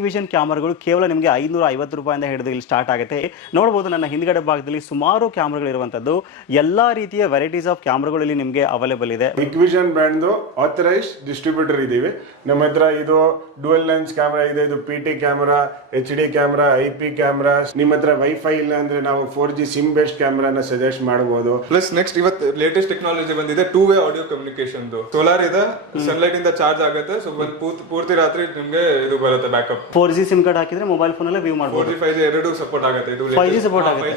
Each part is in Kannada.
ವಿಷನ್ ಕ್ಯಾಮರಾಗಳು ಕೇವಲ ನಿಮಗೆ ಐನೂರ ಐವತ್ತು ರೂಪಾಯಿಂದ ಹಿಡಿದು ಇಲ್ಲಿ ಸ್ಟಾರ್ಟ್ ಆಗುತ್ತೆ. ನೋಡಬಹುದು ನನ್ನ ಹಿಂದ್ಗಡೆ ಭಾಗದಲ್ಲಿ ಸುಮಾರು ಕ್ಯಾಮ್ರಾಗಳು ಇರುವಂತದ್ದು. ಎಲ್ಲಾ ರೀತಿಯ ವೆರೈಟೀಸ್ ಆಫ್ ಕ್ಯಾಮ್ರಾಗಳು ಇಲ್ಲಿ ನಿಮಗೆ ಅವೈಲೇಬಲ್ ಇದೆ. ಇಕ್ವಿಷನ್ ಬ್ರ್ಯಾಂಡ್ ಆಥರೈಸ್ ಡಿಸ್ಟ್ರಿಬ್ಯೂಟರ್ ಇದೀವಿ ನಮ್ಮ ಹತ್ರ ಇದು ಡುವೆಲ್ ಲೆನ್ಸ್ ಕ್ಯಾಮ್ರಾ ಇದೆ ಇದು P T camera H D camera I P camera ನಿಮ್ಮ ಹತ್ರ ವೈಫೈ ಇಲ್ಲ ಅಂದ್ರೆ ನಾವು ಫೋರ್ ಜಿ ಸಿಮ್ ಬೇಸ್ಡ್ ಕ್ಯಾಮ್ರಾನ ಸಜೆಸ್ಟ್ ಮಾಡಬಹುದು. ಪ್ಲಸ್ ನೆಕ್ಸ್ಟ್ ಇವತ್ತು ಲೇಟೆಸ್ಟ್ ಟೆಕ್ನಾಲಜಿ ಬಂದಿದೆ two way audio communication solar ಇದೆ ಸನ್ಲೈಟ್ ಇಂದ ಚಾರ್ಜ್ ಆಗುತ್ತೆ ಸೊ ಪೂರ್ತಿ ಪೂರ್ತಿ ರಾತ್ರಿ ನಿಮ್ಗೆ ಇದು ಬರುತ್ತೆ backup four G SIM card ಹಾಕಿದ್ರೆ ಮೊಬೈಲ್ ಫೋನ್ ಎಲ್ಲ ವ್ಯೂ ಮಾಡಬಹುದು ಜಿ ಫೈವ್ ಜಿ ಎರಡು ಸಪೋರ್ಟ್ ಆಗುತ್ತೆ. ಇದು 5G ಸಪೋರ್ಟ್ ಆಗುತ್ತೆ.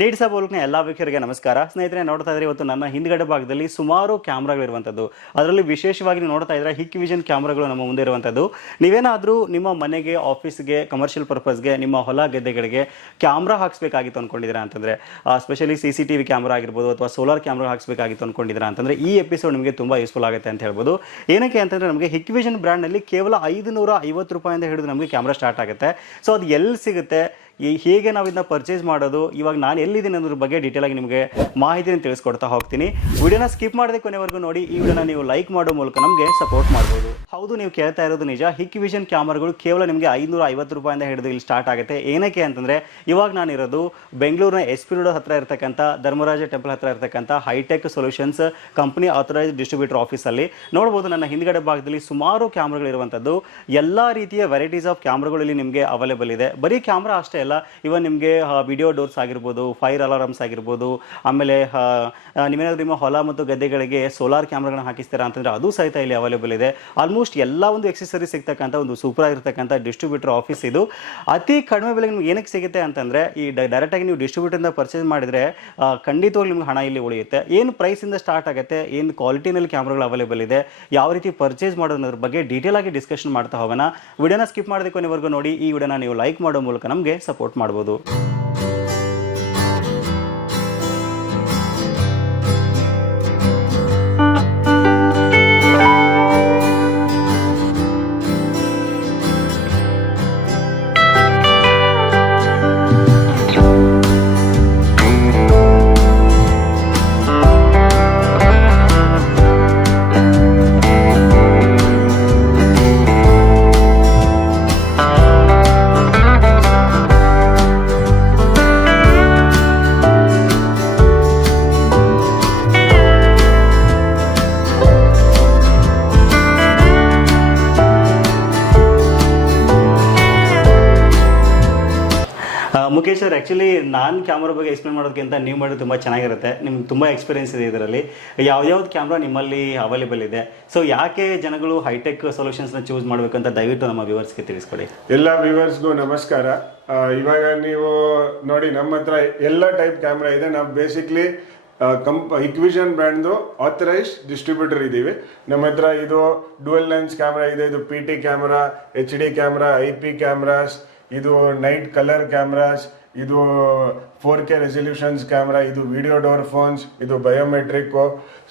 ನೀಡ್ಸ ಬೋಲ್ಕ್ನ ಎಲ್ಲ ವೀಕ್ಷಕರಿಗೆ ನಮಸ್ಕಾರ. ಸ್ನೇಹಿತರೆ, ನೋಡ್ತಾ ಇದ್ರೆ ಇವತ್ತು ನನ್ನ ಹಿಂದ್ಗಡೆ ಭಾಗದಲ್ಲಿ ಸುಮಾರು ಕ್ಯಾಮ್ರಾಗಳಿರುವಂಥದ್ದು ಅದರಲ್ಲಿ ವಿಶೇಷವಾಗಿ ನೀವು ನೋಡ್ತಾ ಇದ್ರೆ ಹಿಕ್ ವಿಷನ್ ಕ್ಯಾಮ್ರಾಗಳು ನಮ್ಮ ಮುಂದೆ ಇರುವಂಥದ್ದು. ನೀವೇನಾದರೂ ನಿಮ್ಮ ಮನೆಗೆ, ಆಫೀಸ್ಗೆ ಕಮರ್ಷಿಯಲ್ ಪರ್ಪಸ್ಗೆ ನಿಮ್ಮ ಹೊಲ ಗದ್ದೆಗಳಿಗೆ ಕ್ಯಾಮ್ರಾ ಹಾಕ್ಸ್ಬೇಕಾಗಿತ್ತು ಅಂದ್ಕೊಂಡಿದ್ದೀರಾ ಅಂತಂದ್ರೆ specially C C T V camera ಆಗಿರ್ಬೋದು ಅಥವಾ ಸೋಲಾರ್ ಕ್ಯಾಮ್ರಾ ಹಾಕ್ಸ್ಬೇಕಾಗಿತ್ತು ಅಂದ್ಕೊಂಡಿದ್ದೀರಾ ಅಂತಂದ್ರೆ ಈ ಎಪಿಸೋಡ್ ನಿಮಗೆ ತುಂಬಾ ಯೂಸ್ಫುಲ್ ಆಗುತ್ತೆ ಅಂತ ಹೇಳ್ಬೋದು. ಏನಕ್ಕೆ ಅಂತಂದ್ರೆ ನಮಗೆ ಹಿಕ್ ವಿಷನ್ ಬ್ರ್ಯಾಂಡ್ನಲ್ಲಿ ಕೇವಲ ಐದು ನೂರ ಐವತ್ತು ರೂಪಾಯಿಂದ ಹಿಡಿದು ನಮಗೆ ಕ್ಯಾಮ್ರಾ ಸ್ಟಾರ್ಟ್ ಆಗುತ್ತೆ. ಸೊ ಅದು ಎಲ್ಲಿ ಸಿಗುತ್ತೆ? ಈ ಹೇಗೆ ನಾವು ಇದನ್ನ ಪರ್ಚೇಸ್ ಮಾಡೋದು, ಇವಾಗ ನಾನು ಎಲ್ಲಿದ್ದೀನಿ ಅನ್ನೋದ್ರ ಬಗ್ಗೆ ಡೀಟೇಲ್ ಆಗಿ ನಿಮಗೆ ಮಾಹಿತಿನ ತಿಳಿಸ್ಕೊಡ್ತಾ ಹೋಗ್ತೀನಿ. ವಿಡಿಯೋನ ಸ್ಕಿಪ್ ಮಾಡದೆ ಕೊನೆವರೆಗೂ ನೋಡಿ, ಈ ವಿಡಿಯೋನ ನೀವು ಲೈಕ್ ಮಾಡೋ ಮೂಲಕ ನಮಗೆ ಸಪೋರ್ಟ್ ಮಾಡ್ಬೋದು. ಹೌದು, ನೀವು ಕೇಳ್ತಾ ಇರೋದು ನಿಜ ಹಿಕ್ ವಿಷನ್ ಕ್ಯಾಮರಾಗಳು ಕೇವಲ ನಿಮಗೆ ಐನೂರ ಐವತ್ತು ರೂಪಾಯಿಂದ ಹಿಡಿದು ಇಲ್ಲಿ ಸ್ಟಾರ್ಟ್ ಆಗುತ್ತೆ. ಏನಕ್ಕೆ ಅಂತಂದ್ರೆ, ಇವಾಗ ನಾನಿರೋದು ಬೆಂಗಳೂರಿನ ಎಸ್ ಪಿ ರೋಡ್ ಹತ್ರ ಇರತಕ್ಕಂಥ, ಧರ್ಮರಾಜ ಟೆಂಪಲ್ ಹತ್ರ ಇರತಕ್ಕಂಥ hitech solutions company authorise distributor ಆಫೀಸಲ್ಲಿ ನೋಡ್ಬೋದು, ನನ್ನ ಹಿಂದ್ಗಡೆ ಭಾಗದಲ್ಲಿ ಸುಮಾರು ಕ್ಯಾಮ್ರಾಗಳು ಇರುವಂಥದ್ದು ಎಲ್ಲ ರೀತಿಯ ವೆರೈಟೀಸ್ ಆಫ್ ಕ್ಯಾಮ್ರಾಗಳು ಇಲ್ಲಿ ನಿಮಗೆ ಅವೈಲೇಬಲ್ ಇದೆ. ಬರೀ ಕ್ಯಾಮ್ರಾ ಅಷ್ಟೇ ಇವನ್ ನಿಮಗೆ ವಿಡಿಯೋ ಡೋರ್ಸ್ ಆಗಿರ್ಬೋದು ಫೈರ್ ಅಲಾರಮ್ಸ್ ಆಗಿರ್ಬೋದು ಆಮೇಲೆ ಆ, ನಿಮ್ಮ ಹೊಲ ಮತ್ತು ಗದ್ದೆಗಳಿಗೆ ಸೋಲಾರ್ ಕ್ಯಾಮ್ರಾಗಳನ್ನ ಹಾಕಿಸ್ತೀರಾ ಅಂತಂದ್ರೆ ಅದು ಸಹಿತ ಇಲ್ಲಿ ಅವೈಲೇಬಲ್ ಇದೆ. ಆಲ್ಮೋಸ್ಟ್ ಎಲ್ಲ ಒಂದು ಎಕ್ಸೆಸರಿ ಸಿಗ್ತಕ್ಕಂಥ ಒಂದು ಸೂಪರ್ ಆಗಿರ್ತಕ್ಕಂಥ ಡಿಸ್ಟ್ರಿಬ್ಯೂಟರ್ ಆಫೀಸ್ ಇದು. ಅತಿ ಕಡಿಮೆ ಬೆಲೆಗೆ ನಿಮ್ಗೆ ಏನಕ್ಕೆ ಸಿಗುತ್ತೆ ಅಂತಂದ್ರೆ ಈ ಡೈರೆಕ್ಟಾಗಿ ನೀವು ಡಿಸ್ಟ್ರಿಬ್ಯೂಟರಿಂದ ಪರ್ಚೇಸ್ ಮಾಡಿದ್ರೆ ಖಂಡಿತವಾಗಿ ನಿಮ್ಗೆ ಹಣ ಇಲ್ಲಿ ಉಳಿಯುತ್ತೆ. ಏನು ಪ್ರೈಸಿಂದ ಸ್ಟಾರ್ಟ್ ಆಗುತ್ತೆ ಏನು ಕ್ವಾಲಿಟಿನಲ್ಲಿ ಕ್ಯಾಮ್ರಾಗಳು ಅವೈಲೇಬಲ್ ಇದೆ ಯಾವ ರೀತಿ ಪರ್ಚೇಸ್ ಮಾಡೋದ್ರ ಬಗ್ಗೆ ಡೀಟೇಲ್ ಆಗಿ ಡಿಸ್ಕಷನ್ ಮಾಡ್ತಾ ಹೋಗೋಣ. ವಿಡಿಯೋನ ಸ್ಕಿಪ್ ಮಾಡದೆ ಕೊನೆವರೆಗೂ ನೋಡಿ ಈ ವಿಡಿಯೋನ ನೀವು ಲೈಕ್ ಮಾಡೋ ಮೂಲಕ ನಮಗೆ ಸಪೋರ್ಟ್ ಮಾಡ್ಬೋದು. ಆ್ಯಕ್ಚುಲಿ ನಾನು ಕ್ಯಾಮ್ರಾ ಬಗ್ಗೆ ಎಕ್ಸ್ಪ್ಲೇನ್ ಮಾಡೋದಕ್ಕಿಂತ ನೀವು ಮಾಡೋದು ತುಂಬ ಚೆನ್ನಾಗಿರುತ್ತೆ. ನಿಮ್ಗೆ ತುಂಬ ಎಕ್ಸ್ಪೀರಿಯನ್ಸ್ ಇದೆ ಇದರಲ್ಲಿ. ಯಾವ್ಯಾವ್ದು ಕ್ಯಾಮ್ರಾ ನಿಮ್ಮಲ್ಲಿ ಅವೈಲೇಬಲ್ ಇದೆ. ಸೊ ಯಾಕೆ ಜನಗಳು ಹೈಟೆಕ್ ಸೊಲ್ಯೂಷನ್ಸ್ನ ಚೂಸ್ ಮಾಡಬೇಕಂತ ದಯವಿಟ್ಟು ನಮ್ಮ ವ್ಯೂವರ್ಸ್ಗೆ ತಿಳಿಸ್ಕೊಡಿ. ಎಲ್ಲ ವ್ಯೂವರ್ಸ್ಗೂ ನಮಸ್ಕಾರ. ಇವಾಗ ನೀವು ನೋಡಿ, ನಮ್ಮ ಹತ್ರ ಎಲ್ಲ ಟೈಪ್ ಕ್ಯಾಮ್ರಾ ಇದೆ. ನಾವು ಬೇಸಿಕ್ಲಿ ಕಂಪ್ ಇಕ್ವಿಷನ್ ಬ್ರ್ಯಾಂಡ್ದು ಆಥರೈಸ್ ಡಿಸ್ಟ್ರಿಬ್ಯೂಟರ್ ಇದ್ದೀವಿ. ನಮ್ಮ ಹತ್ರ ಇದು ಡುವೆಲ್ ಲೆನ್ಸ್ ಕ್ಯಾಮ್ರಾ ಇದೆ. ಇದು P T camera H D camera I P cameras ಇದು ನೈಟ್ ಕಲರ್ ಕ್ಯಾಮ್ರಾಸ್ ಇದು ಫೋರ್ ಕೆ ರೆಸಲ್ಯೂಷನ್ಸ್ ಕ್ಯಾಮ್ರಾ ಇದು ವಿಡಿಯೋ ಡೋರ್ ಫೋನ್ಸ್ ಇದು ಬಯೋಮೆಟ್ರಿಕ್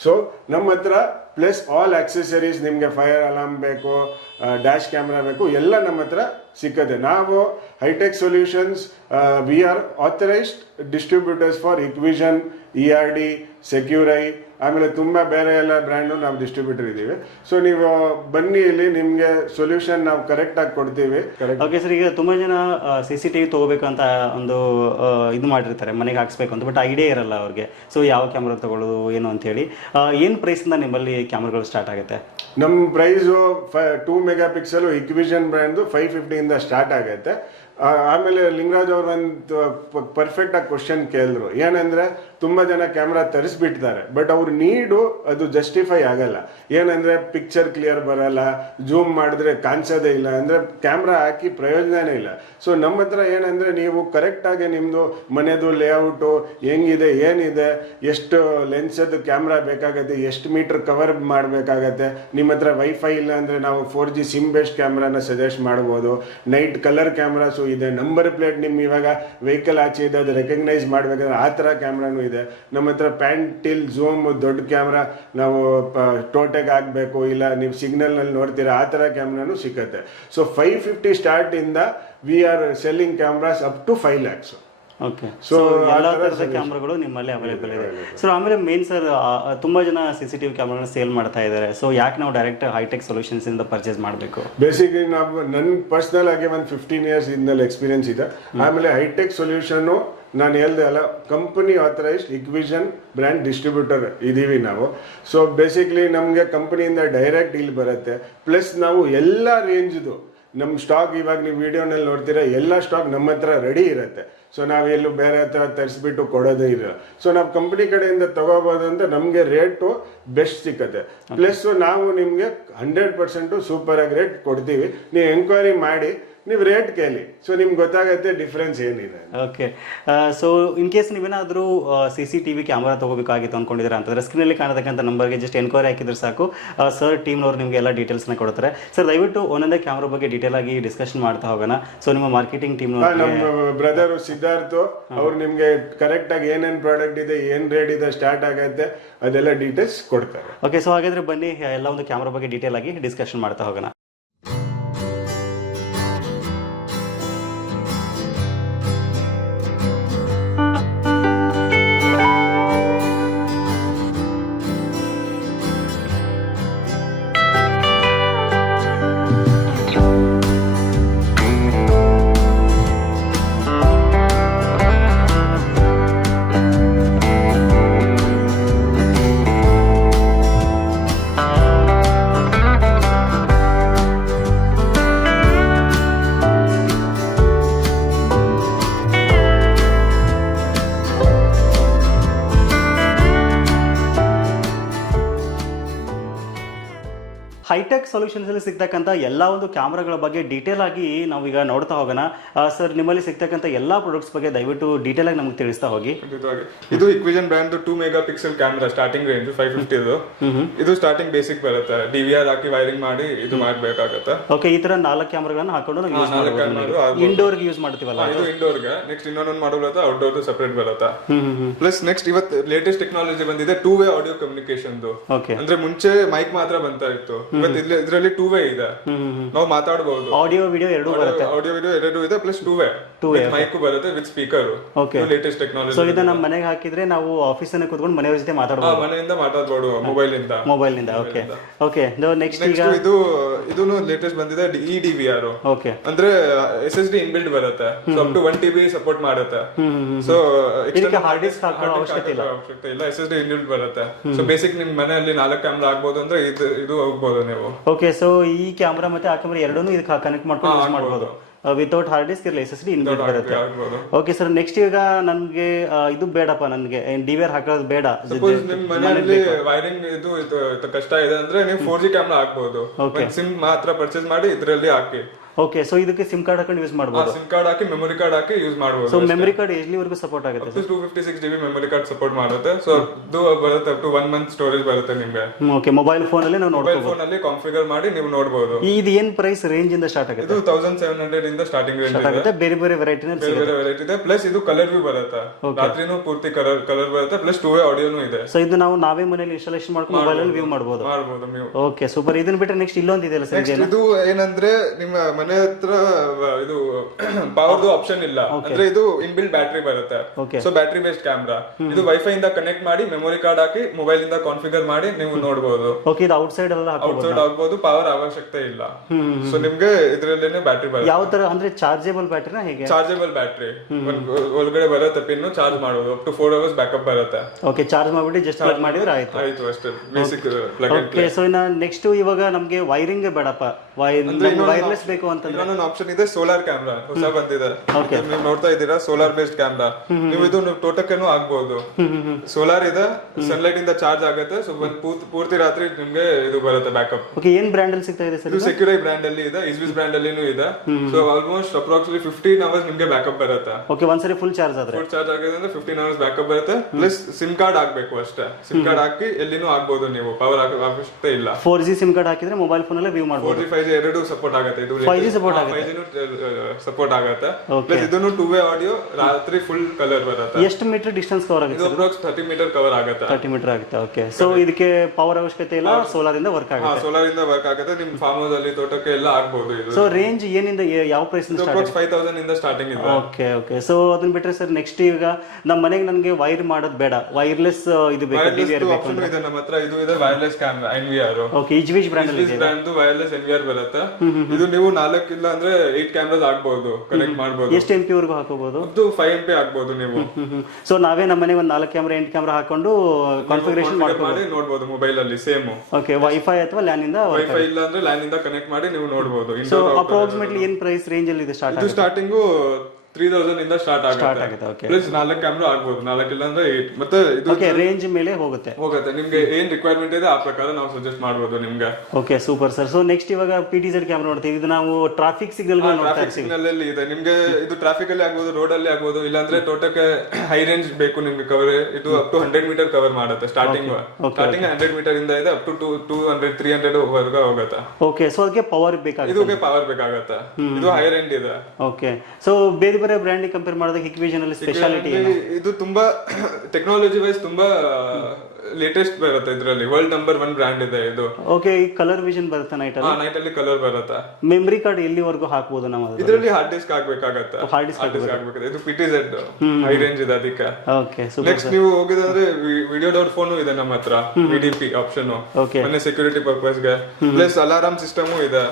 ಸೊ ನಮ್ಮ ಹತ್ರ ಪ್ಲಸ್ ಆಲ್ ಆಕ್ಸೆಸರೀಸ್ ನಿಮಗೆ ಫೈರ್ ಅಲಾರ್ಮ್ ಬೇಕು ಡ್ಯಾಶ್ ಕ್ಯಾಮ್ರಾ ಬೇಕು, ಎಲ್ಲ ನಮ್ಮ ಹತ್ರ ಸಿಕ್ಕದೆ. ನಾವು hitech solutions we are authorised distributors for equation E R D security ಆಮೇಲೆ ತುಂಬ ಬೇರೆ ಎಲ್ಲ ಬ್ರ್ಯಾಂಡು ನಾವು ಡಿಸ್ಟ್ರಿಬ್ಯೂಟರ್ ಇದ್ದೀವಿ. ಸೊ ನೀವು ಬನ್ನಿ ಇಲ್ಲಿ ನಿಮಗೆ ಸೊಲ್ಯೂಷನ್ ನಾವು ಕರೆಕ್ಟಾಗಿ ಕೊಡ್ತೀವಿ. ಕರೆಕ್ಟ್ ಓಕೆ ಸರ್ ಈಗ ತುಂಬ ಜನ ಸಿ ಸಿ ಟಿ ವಿ ತೊಗೋಬೇಕಂತ ಒಂದು ಇದು ಮಾಡಿರ್ತಾರೆ ಮನೆಗೆ ಹಾಕ್ಸ್ಬೇಕು ಅಂತ ಬಟ್ ಐಡಿಯಾ ಇರಲ್ಲ ಅವ್ರಿಗೆ. ಸೊ ಯಾವ ಕ್ಯಾಮ್ರಾ ತೊಗೊಳ್ಳೋದು ಏನು ಅಂತೇಳಿ ಏನು ಪ್ರೈಸಿಂದ ನಿಮ್ಮಲ್ಲಿ ಕ್ಯಾಮ್ರಾಗಳು ಸ್ಟಾರ್ಟ್ ಆಗುತ್ತೆ? ನಮ್ಮ price five two megapixel equation brand five ಫಿಫ್ಟಿಯಿಂದ start ಆಗುತ್ತೆ. ಆಮೇಲೆ ಲಿಂಗರಾಜ್ ಅವ್ರು ಒಂದು ಪರ್ಫೆಕ್ಟ್ ಆಗಿ ಕ್ವಶನ್ ಕೇಳಿದ್ರು. ಏನಂದ್ರೆ ತುಂಬಾ ಜನ ಕ್ಯಾಮ್ರಾ ತರಿಸ್ಬಿಟ್ಟಿದ್ದಾರೆ. ಬಟ್ ಅವ್ರ ನೀಡು ಅದು ಜಸ್ಟಿಫೈ ಆಗಲ್ಲ. ಏನಂದ್ರೆ ಪಿಕ್ಚರ್ ಕ್ಲಿಯರ್ ಬರಲ್ಲ ಜೂಮ್ ಮಾಡಿದ್ರೆ ಕಾಣಿಸೋದೇ ಇಲ್ಲ, ಅಂದ್ರೆ ಕ್ಯಾಮ್ರಾ ಹಾಕಿ ಪ್ರಯೋಜನನೇ ಇಲ್ಲ. ಸೊ ನಮ್ಮ ಹತ್ರ ಏನಂದ್ರೆ ನೀವು ಕರೆಕ್ಟ್ ಆಗಿ ನಿಮ್ದು ಮನೆದು ಲೇಔಟು ಹೆಂಗಿದೆ, ಏನಿದೆ, ಎಷ್ಟು ಲೆನ್ಸದ್ದು ಕ್ಯಾಮ್ರಾ ಬೇಕಾಗತ್ತೆ, ಎಷ್ಟು ಮೀಟರ್ ಕವರ್ ಮಾಡಬೇಕಾಗತ್ತೆ, ನಿಮ್ಮ ಹತ್ರ ವೈಫೈ ಇಲ್ಲ ಅಂದ್ರೆ ನಾವು ಫೋರ್ ಜಿ ಸಿಮ್ ಬೇಸ್ಡ್ ಕ್ಯಾಮ್ರಾನ ಸಜೆಸ್ಟ್ ಮಾಡ್ಬೋದು. ನೈಟ್ ಕಲರ್ ಕ್ಯಾಮ್ರಾಸು ಇದೆ ನಂಬರ್ ಪ್ಲೇಟ್ ನಿಮ್ ಇವಾಗ ವೆಹಿಕಲ್ ಆಚೆ ಇದೆ ಅದು ರೆಕಗ್ನೈಸ್ ಮಾಡ್ಬೇಕಂದ್ರೆ ಆ ಥರ ಕ್ಯಾಮ್ರಾನು ಇದೆ. ನಮ್ಮ ಹತ್ರ ಪ್ಯಾಂಟಿಲ್ ಝೂಮ್ ದೊಡ್ಡ ಕ್ಯಾಮ್ರಾ ನಾವು ಟೋಟೆಗೆ ಆಗಬೇಕು ಇಲ್ಲ ನೀವು ಸಿಗ್ನಲ್ನಲ್ಲಿ ನೋಡ್ತೀರಾ ಆ ಥರ ಕ್ಯಾಮ್ರಾನು ಸಿಕ್ಕತ್ತೆ so five fifty ಸ್ಟಾರ್ಟಿಂದ we are selling cameras up to five lakhs okay so ಎಲ್ಲ ಥರದ ಕ್ಯಾಮ್ರಾಗಳು ನಿಮ್ಮಲ್ಲಿ ಅವೈಲೇಬಲ್ ಇದೆ. ಸರ್ ಆಮೇಲೆ ಮೇನ್ ಸರ್ ತುಂಬಾ ಜನ ಸಿ ಸಿ ಟಿವಿ ಕ್ಯಾಮ್ರಾಗಳನ್ನ ಸೇಲ್ ಮಾಡ್ತಾ ಇದ್ದಾರೆ. ಸೊ ಯಾಕೆ ನಾವು ಡೈರೆಕ್ಟ್ ಹೈಟೆಕ್ ಸೊಲ್ಯೂಷನ್ಸ್ ಇಂದ ಪರ್ಚೇಸ್ ಮಾಡಬೇಕು? ಬೇಸಿಕ್ಲಿ ನಾವು ನನ್ನ ಪರ್ಸ್ನಲ್ ಆಗಿ ಒಂದು ಫಿಫ್ಟೀನ್ ಇಯರ್ಸ್ ಇಂದಲ್ಲಿ ಎಕ್ಸ್ಪೀರಿಯನ್ಸ್ ಇದೆ. ಆಮೇಲೆ ಹೈಟೆಕ್ ಸೊಲ್ಯೂಷನ್ನು ನಾನು ಹೇಳ್ದೆ ಅಲ್ಲ ಕಂಪನಿ ಆಥರೈಸ್ಡ್ ಇಕ್ವಿಷನ್ ಬ್ರ್ಯಾಂಡ್ ಡಿಸ್ಟ್ರಿಬ್ಯೂಟರ್ ಇದ್ದೀವಿ ನಾವು. ಸೊ ಬೇಸಿಕ್ಲಿ ನಮಗೆ ಕಂಪನಿಯಿಂದ ಡೈರೆಕ್ಟ್ ಇಲ್ಲಿ ಬರುತ್ತೆ. ಪ್ಲಸ್ ನಾವು ಎಲ್ಲ ರೇಂಜ್ದು ನಮ್ಮ ಸ್ಟಾಕ್ ಇವಾಗ ನೀವು ವಿಡಿಯೋನಲ್ಲಿ ನೋಡ್ತೀರಾ ಎಲ್ಲ ಸ್ಟಾಕ್ ನಮ್ಮ ಹತ್ರ ರೆಡಿ ಇರುತ್ತೆ. ಸೊ ನಾವು ಎಲ್ಲೂ ಬೇರೆ ಹತ್ರ ತರಿಸ್ಬಿಟ್ಟು ಕೊಡೋದೇ ಇಲ್ಲ. ಸೊ ನಾವು ಕಂಪ್ನಿ ಕಡೆಯಿಂದ ತಗೋಬೋದು ಅಂತ ನಮಗೆ ರೇಟು ಬೆಸ್ಟ್ ಸಿಕ್ಕತ್ತೆ. ಪ್ಲಸ್ ನಾವು ನಿಮಗೆ ಹಂಡ್ರೆಡ್ ಪರ್ಸೆಂಟು ಸೂಪರಾಗಿ ರೇಟ್ ಕೊಡ್ತೀವಿ. ನೀವು ಎಂಕ್ವೈರಿ ಮಾಡಿ ನೀವು ರೇಟ್ ಕೇಳಿ. ಸೊ ನಿಮ್ಗೆ ಗೊತ್ತಾಗತ್ತೆ ಡಿಫ್ರೆನ್ಸ್ ಏನಿದೆ ಓಕೆ ಸೊ ಇನ್ ಕೇಸ್ ನೀವೇನಾದರೂ C C T V camera ತೊಗೋಬೇಕಾಗಿತ್ತು ಅಂದ್ಕೊಂಡಿದ್ದೀರಾ ಅಂತಂದ್ರೆ ಸ್ಕ್ರೀನಲ್ಲಿ ಕಾಣತಕ್ಕಂಥ ನಂಬರ್ಗೆ ಜಸ್ಟ್ ಎನ್ಕ್ವೈರಿ ಹಾಕಿದ್ರೆ ಸಾಕು. ಸರ್ ಟೀಮ್ನವ್ರು ನಿಮಗೆ ಎಲ್ಲ ಡೀಟೇಲ್ಸ್ನ ಕೊಡ್ತಾರೆ. ಸರ್ ದಯವಿಟ್ಟು ಒಂದೊಂದೇ ಕ್ಯಾಮ್ರಾ ಬಗ್ಗೆ ಡೀಟೇಲ್ ಆಗಿ ಡಿಸ್ಕಷನ್ ಮಾಡ್ತಾ ಹೋಗೋಣ. ಸೊ ನಿಮ್ಮ ಮಾರ್ಕೆಟಿಂಗ್ ಟೀಮ್ ನಮ್ಮ ಬ್ರದರ್ ಸಿದ್ಧಾರ್ಥ ಅವ್ರು ನಿಮಗೆ ಕರೆಕ್ಟ್ ಆಗಿ ಏನೇನ್ ಪ್ರಾಡಕ್ಟ್ ಇದೆ ಏನ್ ರೇಟ್ ಇದೆ ಸ್ಟಾರ್ಟ್ ಆಗುತ್ತೆ ಅದೆಲ್ಲ ಡೀಟೇಲ್ಸ್ ಕೊಡ್ತಾರೆ. ಓಕೆ ಸೊ ಹಾಗಾದ್ರೆ ಬನ್ನಿ ಎಲ್ಲ ಒಂದು ಕ್ಯಾಮ್ರಾ ಬಗ್ಗೆ ಡೀಟೇಲ್ ಆಗಿ ಡಿಸ್ಕಷನ್ ಮಾಡ್ತಾ ಹೋಗೋಣ. ಹೈಟೆಕ್ ಸೊಲ್ಯೂಷನ್ಸ್ ಅಲ್ಲಿ ಸಿಗ್ತಕ್ಕಂಥ ಎಲ್ಲ ಒಂದು ಕ್ಯಾಮ್ರಾಗಳ ಬಗ್ಗೆ ಡೀಟೇಲ್ ಆಗಿ ನಾವೀಗ ನೋಡ್ತಾ ಹೋಗೋಣ. ಸರ್ ನಿಮ್ಮಲ್ಲಿ ಸಿಗ್ತಕ್ಕಂಥ ಎಲ್ಲ ಪ್ರಾಡಕ್ಟ್ಸ್ ಬಗ್ಗೆ ದಯವಿಟ್ಟು ಡೀಟೇಲ್ ಆಗಿ ನಮಗೆ ತಿಳಿಸ್ತಾ ಹೋಗಿ. ಇದು ಇಕ್ವಿಜನ್ brand two megapixel camera starting range five fifty ಇದು ಸ್ಟಾರ್ಟಿಂಗ್ ಬೇಸಿಕ್ ಬರುತ್ತೆ. ಡಿ ವಿ ಆರ್ ಹಾಕಿ ವೈರಿಂಗ್ ಮಾಡಿ ಇದು ಮಾಡ್ಬೇಕಾಗತ್ತೆ. ಓಕೆ ಈ ತರ ನಾಲ್ಕು ಕ್ಯಾಮ್ರಾಗಳನ್ನ ಹಾಕೊಂಡು ನಾವು. ಇಂಡೋರ್ಗೆ ಯೂಸ್ ಮಾಡ್ತೀವಲ್ಲ ಇದು ಇಂಡೋರ್ಗೆ ನೆಕ್ಸ್ಟ್ ಇನ್ನೊಂದು ಮಾಡಲ್ ಔಟ್ಡೋರ್ ಸೆಪರೇಟ್ ಬರುತ್ತೆ ಪ್ಲಸ್ ನೆಕ್ಸ್ಟ್ ಇವತ್ತು ಲೇಟೆಸ್ಟ್ ಟೆಕ್ನಾಲಜಿ ಬಂದಿದೆ two way audio communication okay ಅಂದ್ರೆ ಮುಂಚೆ ಮೈಕ್ ಮಾತ್ರ ಬಂತಾ ಇತ್ತು. ಇಲ್ಲಿ ಇದರಲ್ಲಿ ಟೂ ವೇ ಇದೆ. ನಾವು ಮಾತಾಡಬಹುದು ಆಡಿಯೋ ವಿಡಿಯೋ ಎರಡು ಬರುತ್ತೆ. ಆಡಿಯೋ ವಿಡಿಯೋ ಎರಡು ಇದೆ ಪ್ಲಸ್ ಟೂ ವೇ ಮೈಕ್ ಬರುತ್ತೆ with speaker okay latest technology so ಇದನ್ನ ನಮ್ಮ ಮನೆಗೆ ಹಾಕಿದ್ರೆ ನಾವು ಆಫೀಸ್ ಅನ್ನ ಕೂತ್ಕೊಂಡು ಮನೆಯವ್ರ ಜೊತೆ ಮಾತಾಡಬಹುದು ಮನೆಯಿಂದ ಮಾತಾಡಬಹುದು ಮೊಬೈಲ್ ಇಂದ ಮೊಬೈಲ್ ಇಂದ ಓಕೆ ಓಕೆ ನೆಕ್ಸ್ಟ್ ಈಗ ಇದು ಇದೂನು ಲೇಟೆಸ್ಟ್ ಬಂದಿದೆ E D V R okay ಅಂದ್ರೆ ಎಸ್ ಎಸ್ ಡಿ ಇನ್ಬಿಲ್ಡ್ ಬರುತ್ತೆ. So up to one T B support ಮಾಡುತ್ತೆ. ಸೊ ಇದಕ್ಕೆ ಹಾರ್ಡ್ ಡಿಸ್ಕ್ ಹಾಕೋ ಅವಶ್ಯಕತೆ ಇಲ್ಲ. ಅವಶ್ಯಕತೆ ಇಲ್ಲ ಎಸ್ ಎಸ್ ಡಿ ಇನ್ಬಿಲ್ಡ್ ಬರುತ್ತೆ. ಸೊ ಬೇಸಿಕ್ ನಿಮ್ ಮನೆಯಲ್ಲಿ ನಾಲ್ಕು ಕ್ಯಾಮ್ರಾ ಆಗ್ಬೋದು ಅಂದ್ರೆ ಇದು ಇದು ಹೋಗ್ಬೋದು. ನೀವು. ಓಕೆ ಸೊ ಈ ಕ್ಯಾಮ್ರಾ ಮತ್ತೆ ಆ ಕ್ಯಾಮ್ರಾ ಎರಡೂ ಇದಕ್ಕೆ ಕನೆಕ್ಟ್ ಮಾಡ್ಕೊಂಡು ಯೂಸ್ ಮಾಡ್ಬೋದು. ವಿತೌಟ್ ಹಾರ್ಡ್ ಡಿಸ್ಕ್ ಇರಲಿ ಎಸ್ ಎಸ್ ಡಿ ಇನ್ಬಿಲ್ಟ್ ಬರುತ್ತೆ. ಓಕೆ ಸರ್ ನೆಕ್ಸ್ಟ್ ಈಗ ನನಗೆ ಇದು ಬೇಡಪ್ಪ ನನಗೆ. ಡಿ ವಿ ಆರ್ ಹಾಕೋದು ಬೇಡ. ನಿಮ್ಮ ನಿಮ್ ಮನೆಯಲ್ಲಿ ವೈರಿಂಗ್ ಇದು ಇದು ಇದು ಕಷ್ಟ ಇದೆ ಅಂದ್ರೆ ನೀವು ಫೋರ್ ಜಿ ಕ್ಯಾಮ್ರಾ ಹಾಕ್ಬೋದು. ಸಿಮ್ ಮಾತ್ರ ಪರ್ಚೇಸ್ ಮಾಡಿ ಇದರಲ್ಲಿ ಹಾಕಿ. ಓಕೆ ಸೊ ಇದಕ್ಕೆ ಸಿಮ್ ಕಾರ್ಡ್ ಹಾಕೊಂಡು ಯೂಸ್ ಮಾಡಬಹುದು ಸಿಮ್ ಕಾರ್ಡ್ ಹಾಕಿ ಮೆಮೊರಿ ಕಾರ್ಡ್ ಹಾಕಿ ಯೂಸ್ ಸೊ ಮೆಮೊರಿ ಕಾರ್ಡ್ ಎಲ್ಲಿವರೆಗೂ ಸಪೋರ್ಟ್ ಆಗುತ್ತೆ two fifty six G B memory card support ಮಾಡುತ್ತೆ. ಸೊ ಅದು ಬರುತ್ತೆ up to one month storage ಬರುತ್ತೆ ನಿಮಗೆ. ಓಕೆ ಮೊಬೈಲ್ ಫೋನ್ ಅಲ್ಲಿ ನಾವು ಮೊಬೈಲ್ ಫೋನ್ ಅಲ್ಲಿ ಕಾನ್ಫಿಗರ್ ಮಾಡಿ ನೀವು ನೋಡಬಹುದು ಇದು ಏನ್ ಪ್ರೈಸ್ ರೇಂಜ್ ಇಂದ ಸ್ಟಾರ್ಟ್ ಆಗುತ್ತೆ? ಇದು ತೌಸಂಡ್ ಸೆವೆನ್ ಹಂಡ್ರೆಡ್ ಇಂದ ಸ್ಟಾರ್ಟಿಂಗ್ ರೇಂಜ್ ಆಗುತ್ತೆ ಬೇರೆ ಬೇರೆ ವೆರೈಟಿ ಬೇರೆ ಬೇರೆ ವೆರೈಟಿ ಇದೆ. ಪ್ಲಸ್ ಇದು ಕಲರ್ ವ್ಯೂ ಬರುತ್ತೆ. ರಾತ್ರಿನೂ ಪೂರ್ತಿ ಕಲರ್ ಕಲರ್ ಬರುತ್ತೆ. ಪ್ಲಸ್ ಟೂ ವೇ ಆಡಿಯೋನು ಇದೆ. ಸೊ ಇದು ನಾವು ನಾವೇ ಮನೆಯಲ್ಲಿ ಇನ್ಸ್ಟಾಲೇಷನ್ ಮಾಡ್ಕೊಂಡು ಮೊಬೈಲಲ್ಲಿ ವ್ಯೂ ಮಾಡಬಹುದು ಮಾಡಬಹುದು ಓಕೆ ಸೂಪರ್ ಇದನ್ನ ಬಿಟ್ಟರೆ ನೆಕ್ಸ್ಟ್ ಇಲ್ಲೊಂದು ಇದೆಯಲ್ಲ ಸರ್ ಇದು ಏನಂದ್ರೆ ನಿಮ್ಮ ಮನೆ ಹತ್ರ ಇದು ಪವರ್ದು ಆಪ್ಷನ್ ಇಲ್ಲ. ಅಂದ್ರೆ ಇದು ಇನ್ಬಿಲ್ಡ್ ಬ್ಯಾಟ್ರಿ ಬರುತ್ತೆ. ಸೊ ಬ್ಯಾಟ್ರಿ ಬೇಸ್ಡ್ ಕ್ಯಾಮ್ರಾ ಇದು ವೈಫೈ ಇಂದ ಕನೆಕ್ಟ್ ಮಾಡಿ ಮೆಮೊರಿ ಕಾರ್ಡ್ ಹಾಕಿ ಮೊಬೈಲ್ ಇಂದ ಕಾನ್ಫಿಗರ್ ಮಾಡಿ ನೀವು ನೋಡಬಹುದು ಓಕೆ ಇದು ಔಟ್ಸೈಡ್ ಎಲ್ಲ ಔಟ್ಸೈಡ್ ಆಗ್ಬೋದು ಪವರ್ ಅವಶ್ಯಕತೆ ಇಲ್ಲ. ಸೊ ನಿಮ್ಗೆ ಇದ್ರಲ್ಲೇನೆ ಬ್ಯಾಟ್ರಿ ಬರುತ್ತೆ. ಯಾವ ತರ ಅಂದ್ರೆ ಚಾರ್ಜೇಬಲ್ ಬ್ಯಾಟ್ರಿನ ಹೇಗೆ? ಚಾರ್ಜಬಲ್ ಬ್ಯಾಟ್ರಿ ಒಳಗಡೆ ಬರುತ್ತೆ ಪಿನ್ ಚಾರ್ಜ್ ಮಾಡೋದು up to four hours backup ಬರುತ್ತೆ. ಓಕೆ ಚಾರ್ಜ್ ಮಾಡ್ಬಿಟ್ಟು ಜಸ್ಟ್ ಪ್ಲಗ್ ಮಾಡಿದ್ರೆ ಆಯ್ತು. ಆಯ್ತು ಅಷ್ಟೇ. ಬೇಸಿಕ್ ಪ್ಲಗ್ ಓಕೆ ಸೊ ಇನ್ನ ನೆಕ್ಸ್ಟ್ ಇವಾಗ ನಮಗೆ ವೈರಿಂಗ್ ಬೇಡಪ್ಪ. ವೈರ್ಲೆಸ್ ಬೇಕು ಅಂತಂದ್ರೆ? ಇನ್ನೊಂದು ಆಪ್ಷನ್ ಇದೆ ಸೋಲಾರ್ ಕ್ಯಾಮ್ರಾ ಹೊಸ ಬಂದಿದೆ. ನೀವು ನೋಡ್ತಾ ಇದ್ದೀರಾ ಸೋಲಾರ್ ಬೇಸ್ಡ್ ಕ್ಯಾಮ್ರಾ ನೀವು ಇದು ತೋಟಕ್ಕೇನು ಆಗ್ಬಹುದು ಸೋಲಾರ್ ಇದೆ ಸನ್ಲೈಟ್ ಇಂದ ಚಾರ್ಜ್ ಆಗುತ್ತೆ ಸೊ ಒಂದ್ ಪೂರ್ತಿ- ರಾತ್ರಿ ನಿಮ್ಗೆ ಇದು ಬರುತ್ತೆ ಬ್ಯಾಕಪ್ ಓಕೆ ಏನ್ ಬ್ರ್ಯಾಂಡ್ ಅಲ್ಲಿ ಸಿಗ್ತಾ ಇದೆ ಸರ್ ಇದು ಸೆಕ್ಯೂರೈ ಬ್ರ್ಯಾಂಡ್ ಅಲ್ಲಿ ಇದೆ ಇಸ್ವಿಸ್ ಬ್ರ್ಯಾಂಡ್ ಅಲ್ಲಿನೂ ಇದೆ. So almost approximately fifteen hours ನಿಮ್ಗೆ ಬ್ಯಾಕಪ್ ಬರುತ್ತೆ. ಓಕೆ ಒಂದ್ಸರಿ ಫುಲ್ ಚಾರ್ಜ್ ಆದ್ರೆ. ಫುಲ್ ಚಾರ್ಜ್ ಆಗಿದೆ ಅಂದ್ರೆ ಫಿಫ್ಟೀನ್ ಅವರ್ಸ್ ಬ್ಯಾಕಪ್ ಬರುತ್ತೆ. ಪ್ಲಸ್ ಸಿಮ್ ಕಾರ್ಡ್ ಹಾಕ್ಬೇಕು ಅಷ್ಟೇ. ಸಿಮ್ ಕಾರ್ಡ್ ಹಾಕಿ ಎಲ್ಲಿನೂ ಆಗ್ಬೋದು ನೀವು ಪವರ್ ಅವಶ್ಯಕತೆ ಇಲ್ಲ. ಫೋರ್ ಜಿ ಸಿಮ್ ಕಾರ್ಡ್ ಹಾಕಿದ್ರೆ ಮೊಬೈಲ್ ಫೋನ್ ಅಲ್ಲೇ ವ್ಯೂ ಮಾಡ್ಬೋದು. ಫೋರ್ ಜಿ ಫೈವ್ ಜಿ ಎರಡು ಸಪೋರ್ಟ್ ಆಗುತ್ತೆ. ಇದು 5G support ಫೈವ್ ಜಿನು ಸಪೋರ್ಟ್ ಆಗುತ್ತೆ. Okay. ಪ್ಲಸ್ ಇದನ್ನು ಟೂ ವೇ ಆಡಿಯೋ ರಾತ್ರಿ ಫುಲ್ ಕಲರ್ ಬರುತ್ತೆ. ಎಷ್ಟು ಮೀಟರ್ ಡಿಸ್ಟೆನ್ಸ್ ಕವರ್ ಆಗುತ್ತೆ ಇದು ಅಪ್ರಾಕ್ಸ್ ಥರ್ಟಿ ಮೀಟರ್ ಕವರ್ ಆಗುತ್ತೆ. ತರ್ಟಿ ಮೀಟರ್ ಆಗುತ್ತೆ ಓಕೆ ಸೊ ಇದಕ್ಕೆ ಪವರ್ ಅವಶ್ಯಕತೆ ಇಲ್ಲ ಸೋಲಾರ್ ಇಂದ ವರ್ಕ್ ಆಗುತ್ತೆ. ಸೋಲಾರ್ ಇಂದ ವರ್ಕ್ ಆಗುತ್ತೆ. ನಿಮ್ ಫಾರ್ಮ್ ಹೌಸ್ ಅಲ್ಲಿ ತೋಟಕ್ಕೆ ಎಲ್ಲ ಆಗ್ಬಹುದು ಇದು. ಸೊ ರೇಂಜ್ ಏನಿಂದ ಯಾವ ಪ್ರೈಸ್ ಸ್ಟಾರ್ಟ್ ಫೈವ್ ತೌಸಂಡ್ ಇಂದ ಸ್ಟಾರ್ಟಿಂಗ್ ಇದೆ. ಓಕೆ ಓಕೆ ಸೊ ಅದನ್ನ ಬಿಟ್ರೆ ಸರ್ ನೆಕ್ಸ್ಟ್ ಈಗ ನಮ್ಮ ಮನೆಗೆ ನನಗೆ ವೈರ್ ಮಾಡೋದು ಬೇಡ. ವೈರ್ಲೆಸ್ ಇದು ಬೇಕು ಡಿ ವಿ ಆರ್ ಬೇಕು ಇದೆ ನಮ್ಮ ಹತ್ರ. ಇದು ಇದೆ wireless camera N V R okay Ezviz brand ಅಲ್ಲಿ ಇದೆ brand wireless N V R ಬರುತ್ತೆ. ಇದು ನೀವು ನಾಲ್ಕು ಇಲ್ಲ ಅಂದ್ರೆ ಏಟ್ ಕ್ಯಾಮ್ರಾಸ್ ಆಗ್ಬಹುದು ಕನೆಕ್ಟ್ ಮಾಡಬಹುದು ಎಷ್ಟು ಎಂ ಪಿ ವರ್ಗೂ ಹಾಕೋಬಹುದು ಇದು ಫೈವ್ ಎಂ ಪಿ ಆಗ್ಬಹುದು ನೀವು ಸೊ ನಾವೇ ನಮ್ಮ ಮನೆಗೆ ಒಂದು ನಾಲ್ಕು ಕ್ಯಾಮ್ರಾ ಎಂಟು ಕ್ಯಾಮ್ರಾ ಹಾಕೊಂಡು ಕಾನ್ಫಿಗರೇಷನ್ ಮಾಡಿ ನೋಡಬಹುದು ಮೊಬೈಲ್ ಅಲ್ಲಿ ಸೇಮ್ ಓಕೆ ವೈಫೈ ಅಥವಾ ಲ್ಯಾನ್ ಇಂದ ವೈಫೈ ಇಲ್ಲ ಅಂದ್ರೆ ಲ್ಯಾನ್ ಇಂದ ಕನೆಕ್ಟ್ ಮಾಡಿ ನೀವು ನೋಡಬಹುದು ಸೊ ಅಪ್ರಾಕ್ಸಿಮೇಟ್ಲಿ ಏನ್ ಪ್ರೈಸ್ ರೇಂಜ್ ಅಲ್ಲಿ ಇದೆ ಸ್ಟಾರ್ಟ್ ಇದು ಸ್ಟಾರ್ಟಿಂಗು ತ್ರೀ ತೌಸಂಡ್ ಇಂದ ಸ್ಟಾರ್ಟ್ ಆಗುತ್ತೆ, ಆಗುತ್ತೆ okay. ಪ್ಲಸ್ ನಾಲ್ಕು ಕ್ಯಾಮ್ರಾ ಆಗ್ಬೋದು ನಾಲ್ಕು ಇಲ್ಲ ಅಂದ್ರೆ ಏಟ್ ಮತ್ತೆ ಇದು ಓಕೆ ರೇಂಜ್ ಮೇಲೆ ಹೋಗುತ್ತೆ. ಹೋಗುತ್ತೆ. ನಿಮ್ಗೆ ಏನ್ ರಿಕ್ವೈರ್ಮೆಂಟ್ ಇದೆ ಆ ಪ್ರಕಾರ ನಾವು ಸಜೆಸ್ಟ್ ಮಾಡ್ಬೋದು ನಿಮ್ಗೆ. Okay super sir so next ಇವಾಗ ಪಿ ಟಿ ಸೆಡ್ ಕ್ಯಾಮ್ರಾ ನೋಡ್ತೀವಿ. ಇದು ನಾವು ಟ್ರಾಫಿಕ್ ಸಿಗ್ನಲ್ ನೋಡ್ತಾ ಟ್ರಾಫಿಕ್ ಇರ್ತೀವಿ. ಸಿಗ್ನಲ್ ಅಲ್ಲಿ ಇದೆ. ನಿಮ್ಗೆ ಇದು ಟ್ರಾಫಿಕ್ ಅಲ್ಲಿ ಆಗ್ಬೋದು ರೋಡ್ ಅಲ್ಲಿ ಆಗ್ಬೋದು ಇಲ್ಲಾಂದ್ರೆ ತೋಟಕ್ಕೆ ಹೈ ರೇಂಜ್ ಬೇಕು ನಿಮ್ಗೆ ಕವರ್ ಇದು up to hundred metre cover ಮಾಡುತ್ತೆ ಸ್ಟಾರ್ಟಿಂಗ್ ಸ್ಟಾರ್ಟಿಂಗ್ ಹಂಡ್ರೆಡ್ ಮೀಟರ್ ಇಂದ ಇದೆ up to two two hundred three hundred ವರ್ಗ ಹೋಗುತ್ತೆ. ಓಕೆ ಸೊ ಅದಕ್ಕೆ ಪವರ್ ಬೇಕಾಗುತ್ತೆ. ಇದಕ್ಕೆ ಪವರ್ ಬೇಕಾಗತ್ತೆ. ಇದು ಹೈ ರೇಂಜ್ ಇದೆ. ಓಕೆ ಸೊ ಬೇರೆ ಬೇರೆ ಬ್ರ್ಯಾಂಡ್ ಕಂಪೇರ್ ಮಾಡಿದಾಗ ಇಕ್ವಿಷನ್ ವಿಷನ್ ಅಲ್ಲಿ ಸ್ಪೆಷಾಲಿಟಿ ಇದು ತುಂಬಾ ಟೆಕ್ನಾಲಜಿ ವೈಸ್ ತುಂಬಾ ಲೇಟೆಸ್ಟ್ ಬರುತ್ತೆ ಇದರಲ್ಲಿ. ವರ್ಲ್ಡ್ ನಂಬರ್ ಒನ್ ಬ್ರ್ಯಾಂಡ್ ಇದೆ ಇದು. ಓಕೆ ಈ ಕಲರ್ ವಿಷನ್ ಬರುತ್ತೆ ನೈಟ್ ಅಲ್ಲಿ? ನೈಟ್ ಅಲ್ಲಿ ಕಲರ್ ಬರುತ್ತಾ? ಮೆಮರಿ ಕಾರ್ಡ್ ಎಲ್ಲಿವರೆಗೂ ಹಾಕಬಹುದು ನಾವು ಇದರಲ್ಲಿ ಹಾರ್ಡ್ ಡಿಸ್ಕ್ ಆಗ್ಬೇಕಾಗತ್ತೆ. ಹಾರ್ಡ್ ಡಿಸ್ಕ್ ಹಾರ್ಡ್ ಡಿಸ್ಕ್ ಇದು ಪಿಟಿ ಝೆಡ್ ಹೈ ರೇಂಜ್ ಇದೆ ಅದಕ್ಕೆ. ಓಕೆ ಸೂಪರ್ ನೆಕ್ಸ್ಟ್ ನೀವು ಹೋಗಿದ್ರೆ ವಿಡಿಯೋ ಡೌಟ್ ಫೋನ್ ಇದೆ ನಮ್ಮ ಹತ್ರ. ವಿಡಿಪಿ ಆಪ್ಷನ್ ಓಕೆ ಮೊನ್ನೆ ಸೆಕ್ಯೂರಿಟಿ ಪರ್ಪಸ್ಗೆ. ಪ್ಲಸ್ ಅಲಾರಾಮ್ ಸಿಸ್ಟಮ್ ಇದೆ.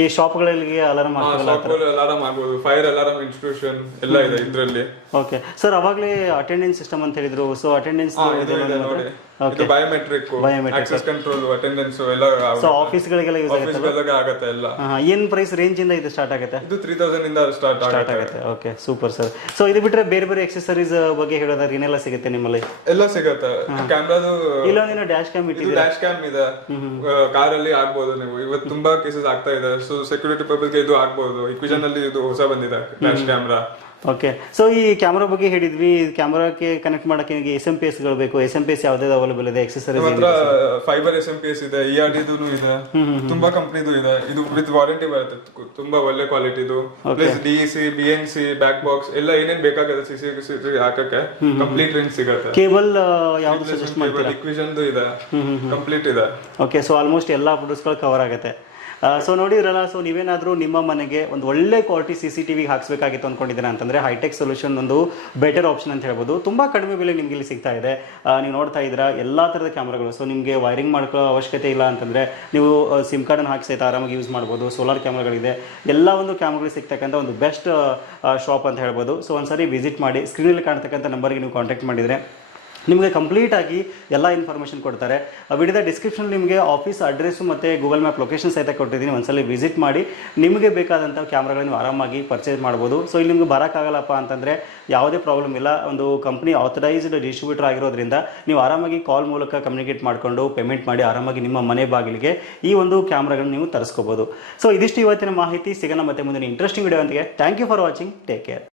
ಈ ಶಾಪ್ಗಳಲ್ಲಿ ಅಲಾರಾಮ್ ಹಾಕಬಹುದು ಅಲಾರಾಮ್ ಆಗ್ಬೋದು. ಫೈರ್ ಅಲಾರಾಮ್ ಇನ್ಸ್ಟಿಟ್ಯೂಷನ್ ಎಲ್ಲ ಇದೆ ಇದರಲ್ಲಿ. ಓಕೆ ಸರ್ ಅವಾಗಲೇ ಅಟೆಂಡೆನ್ಸ್ ಸಿಸ್ಟಮ್ ಅಂತ ಹೇಳಿದ್ರು. ಸೊ ಅಟೆಂಡೆನ್ಸ್ ಇದೆ ನೋಡಿ. ಇದು ಬಯೋಮೆಟ್ರಿಕ್. ಆಕ್ಸೆಸ್ ಕಂಟ್ರೋಲ್ ಅಟೆಂಡೆನ್ಸ್ ಎಲ್ಲ ಸೊ ಆಫೀಸ್ಗಳಿಗೆಲ್ಲ ಯೂಸ್ ಆಗುತ್ತೆ ಆಫೀಸ್ ಗಳಿಗೆ ಆಗತ್ತೆ ಎಲ್ಲ. ಏನು ಪ್ರೈಸ್ ರೇಂಜ್ ಇಂದ ಇದು ಸ್ಟಾರ್ಟ್ ಆಗುತ್ತೆ? ಇದು ತ್ರೀ ತೌಸಂಡ್ ಇಂದ ಸ್ಟಾರ್ಟ್ ಸ್ಟಾರ್ಟ್ ಆಗುತ್ತೆ. ಓಕೆ ಸೂಪರ್ ಸರ್ ಸೊ ಇದು ಬಿಟ್ರೆ ಬೇರೆ ಬೇರೆ ಎಕ್ಸೆಸರೀಸ್ ಬಗ್ಗೆ ಹೇಳೋದಾದ್ರೆ ಏನೆಲ್ಲ ಸಿಗುತ್ತೆ ನಿಮ್ಮಲ್ಲಿ? ಎಲ್ಲ ಸಿಗತ್ತೆ. ಕ್ಯಾಮ್ರಾದು ಇಲ್ಲೊಂದಿನ ಡ್ಯಾಶ್ ಕ್ಯಾಮ್ ಇದು ಡ್ಯಾಶ್ ಕ್ಯಾಮ್ ಇದೆ. ಕಾರಲ್ಲಿ ಆಗ್ಬೋದು ನೀವು. ಇವತ್ತು ತುಂಬಾ ಕೇಸಸ್ ಆಗ್ತಾ ಇದೆ. ಸೊ ಸೆಕ್ಯೂರಿಟಿ ಪರ್ಪಸ್ ಇದು ಆಗ್ಬೋದು. ಇಕ್ವಿಷನ್ ಅಲ್ಲಿ ಇದು ಹೊಸ ಬಂದಿದೆ. ಡ್ಯಾಶ್ ಕ್ಯಾಮ್ರಾ ಓಕೆ ಸೊ ಈ ಕ್ಯಾಮ್ರಾ ಬಗ್ಗೆ ಹೇಳಿದ್ವಿ. ಕ್ಯಾಮ್ರಾಕ್ಕೆ ಕನೆಕ್ಟ್ ಮಾಡಕ್ಕೆ ಎಸ್ ಎಂ ಪಿ ಎಸ್ಗಳು ಬೇಕು. ಎಸ್ ಎಂ ಪಿ ಎಸ್ ಯಾವ್ದು ಅವೈಲೇಬಲ್ ಇದೆ? ಎಕ್ಸಸರೀಸ್ ಹತ್ರ fibre S M P S ಇದೆ ಇ ಆರ್ ಡಿದು ಇದೆ. ತುಂಬಾ ಕಂಪ್ನಿದು ಇದೆ. ಇದು ವಿತ್ ವಾರಂಟಿ ಬರುತ್ತೆ. ತುಂಬಾ ಒಳ್ಳೆ ಕ್ವಾಲಿಟಿದು plus D C B N C back box ಎಲ್ಲ ಏನೇನ್ ಬೇಕಾಗುತ್ತೆ ಸಿ ಸಿ ಹಾಕಕ್ಕೆ ಕಂಪ್ಲೀಟ್ ರೇಂಜ್ ಸಿಗುತ್ತೆ. ಕೇಬಲ್ ಯಾವ್ದು ಸಜೆಸ್ಟ್ ಮಾಡ್ತೀರಾ? ಇದೆ. ಕಂಪ್ಲೀಟ್ ಇದೆ. ಓಕೆ ಸೊ ಆಲ್ಮೋಸ್ಟ್ ಎಲ್ಲ ಪ್ರೊಡಕ್ಟ್ಸ್ಗಳು ಕವರ್ ಆಗುತ್ತೆ. ಸೊ ನೋಡಿದ್ರಲ್ಲ ಸೊ ನೀವೇನಾದರೂ ನಿಮ್ಮ ಮನೆಗೆ ಒಂದು ಒಳ್ಳೆ quality C C T V ಹಾಕ್ಸ್ಬೇಕಾಗಿತ್ತು ಅಂದ್ಕೊಂಡಿದ್ದೀರಾ ಅಂತಂದರೆ ಹೈಟೆಕ್ ಸೊಲ್ಯೂಷನ್ ಒಂದು ಬೆಟರ್ ಆಪ್ಷನ್ ಅಂತ ಹೇಳ್ಬೋದು. ತುಂಬ ಕಡಿಮೆ ಬೆಲೆ ನಿಮಗೆ ಇಲ್ಲಿ ಸಿಗ್ತಾ ಇದೆ. ನೀವು ನೋಡ್ತಾ ಇದ್ದೀರಾ, ಎಲ್ಲ ಥರದ ಕ್ಯಾಮ್ರಾಗಳು ಸೊ ನಿಮಗೆ ವೈರಿಂಗ್ ಮಾಡ್ಕೊಳ್ಳೋ ಅವಶ್ಯಕತೆ ಇಲ್ಲ ಅಂತಂದರೆ ನೀವು ಸಿಮ್ ಕಾರ್ಡನ್ನು ಹಾಕಿ ಸಹಿತ ಆರಾಮಾಗಿ ಯೂಸ್ ಮಾಡ್ಬೋದು. ಸೋಲಾರ್ ಕ್ಯಾಮ್ರಾಗಳಿದೆ ಎಲ್ಲ ಒಂದು ಕ್ಯಾಮ್ರಾಗಳು ಸಿಗ್ತಕ್ಕಂಥ ಒಂದು ಬೆಸ್ಟ್ ಶಾಪ್ ಅಂತ ಹೇಳ್ಬೋದು. ಸೊ ಒಂದ್ಸರಿ ವಿಸಿಟ್ ಮಾಡಿ ಸ್ಕ್ರೀನಲ್ಲಿ ಕಾಣ್ತಕ್ಕಂಥ ನಂಬರ್ಗೆ ನೀವು ಕಾಂಟ್ಯಾಕ್ಟ್ ಮಾಡಿದರೆ ನಿಮಗೆ ಕಂಪ್ಲೀಟ್ ಆಗಿ ಎಲ್ಲ ಇನ್ಫಾರ್ಮೇಷನ್ ಕೊಡ್ತಾರೆ. ವಿಡಿಯೋದ ಡಿಸ್ಕ್ರಿಪ್ಷನ್ ನಿಮಗೆ ಆಫೀಸ್ ಅಡ್ರೆಸ್ಸು ಮತ್ತು ಗೂಗಲ್ ಮ್ಯಾಪ್ ಲೊಕೇಶನ್ ಸಹಿತ ಕೊಟ್ಟಿದ್ದೀನಿ. ಒಂದ್ಸಲ ವಿಸಿಟ್ ಮಾಡಿ. ನಿಮಗೆ ಬೇಕಾದಂಥ ಕ್ಯಾಮ್ರಾಗಳನ್ನು ಆರಾಮಾಗಿ ಪರ್ಚೇಸ್ ಮಾಡ್ಬೋದು. ಸೊ ಇಲ್ಲಿ ನಿಮ್ಗೆ ಬರೋಕ್ಕಾಗಲ್ಲಪ್ಪ ಅಂತಂದರೆ ಯಾವುದೇ ಪ್ರಾಬ್ಲಮ್ ಇಲ್ಲ. ಒಂದು ಕಂಪ್ನಿ ಆಥರೈಸ್ಡ್ ಡಿಸ್ಟ್ರಿಬ್ಯೂಟರ್ ಆಗಿರೋದ್ರಿಂದ ನೀವು ಆರಾಮಾಗಿ ಕಾಲ್ ಮೂಲಕ ಕಮ್ಯುನಿಕೇಟ್ ಮಾಡಿಕೊಂಡು ಪೇಮೆಂಟ್ ಮಾಡಿ ಆರಾಮಾಗಿ ನಿಮ್ಮ ಮನೆ ಬಾಗಿಲಿಗೆ ಈ ಒಂದು ಕ್ಯಾಮ್ರಾಗಳನ್ನು ನೀವು ತರಿಸ್ಕೋಬೋದು. ಸೊ ಇದಿಷ್ಟು ಇವತ್ತಿನ ಮಾಹಿತಿ. ಸಿಗೋಣ ಮತ್ತೆ ಮುಂದಿನ interesting video ಅಂತಿಗೆ thank you for watching take care